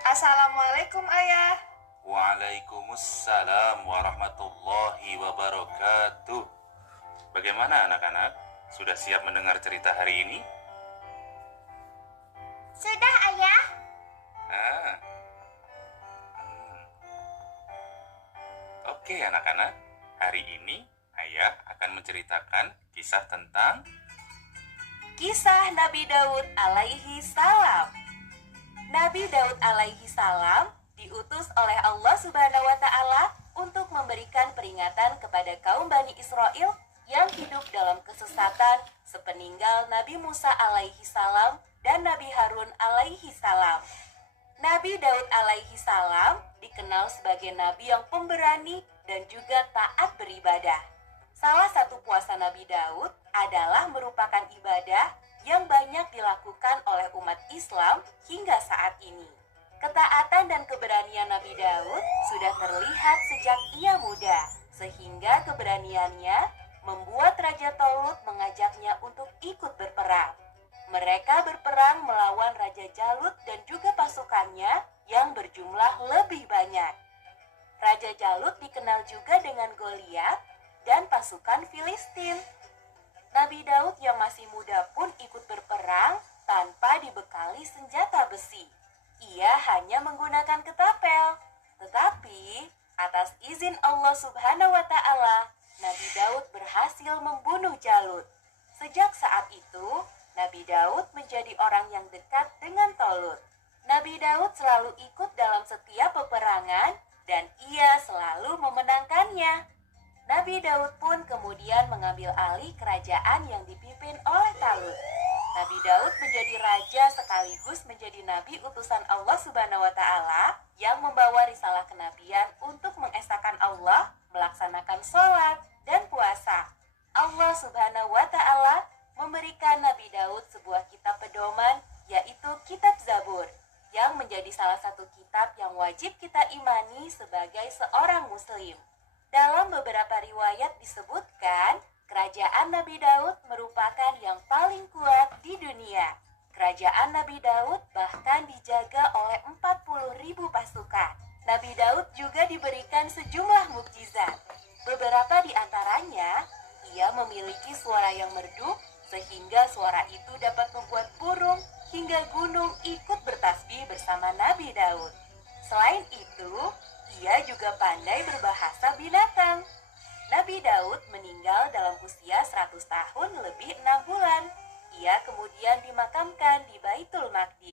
Assalamualaikum ayah. Waalaikumsalam warahmatullahi wabarakatuh. Bagaimana anak-anak? Sudah siap mendengar cerita hari ini? Sudah ayah. Ah, Oke anak-anak. Hari ini ayah akan menceritakan kisah tentang Kisah Nabi Daud alaihi salam. Nabi Daud alaihi salam diutus oleh Allah Subhanahu wa taala untuk memberikan peringatan kepada kaum Bani Israel yang hidup dalam kesesatan sepeninggal Nabi Musa alaihi salam dan Nabi Harun alaihi salam. Nabi Daud alaihi salam dikenal sebagai nabi yang pemberani dan juga taat beribadah. Salah satu puasa Nabi Daud adalah merupakan ibadah yang banyak dilakukan oleh umat Islam hingga saat ini. Ketaatan dan keberanian Nabi Daud sudah terlihat sejak ia muda, sehingga keberaniannya membuat Raja Tolut mengajaknya untuk ikut berperang. Mereka berperang melawan Raja Jalut dan juga pasukannya yang berjumlah lebih banyak. Raja Jalut dikenal juga dengan Goliat dan pasukan Filistin. Nabi Daud yang masih muda pun ikut berperang tanpa dibekali senjata besi. Ia hanya menggunakan ketapel. Tetapi atas izin Allah Subhanahu wa taala, Nabi Daud berhasil membunuh Jalut. Sejak saat itu, Nabi Daud menjadi orang yang dekat dengan Tolut. Nabi Daud selalu ikut dalam setiap peperangan dan ia selalu memenangkannya. Nabi Daud pun kemudian mengambil alih kerajaan yang dipimpin oleh Talut. Nabi Daud menjadi raja sekaligus menjadi nabi utusan Allah Subhanahu wa taala yang membawa risalah kenabian untuk mengesahkan Allah, melaksanakan sholat dan puasa. Allah Subhanahu wa taala memberikan Nabi Daud sebuah kitab pedoman, yaitu kitab Zabur, yang menjadi salah satu kitab yang wajib kita imani sebagai seorang muslim. Dalam beberapa riwayat disebutkan, kerajaan Nabi Daud merupakan yang paling kuat di dunia. Kerajaan Nabi Daud bahkan dijaga oleh 40.000 pasukan. Nabi Daud juga diberikan sejumlah mukjizat. Beberapa di antaranya, ia memiliki suara yang merdu, sehingga suara itu dapat membuat burung hingga gunung ikut bertasbih bersama Nabi Daud. Selain itu, ia juga pandai berbahasa binatang. Nabi Daud meninggal dalam usia 100 tahun lebih 6 bulan. Ia kemudian dimakamkan di Baitul Maqdis.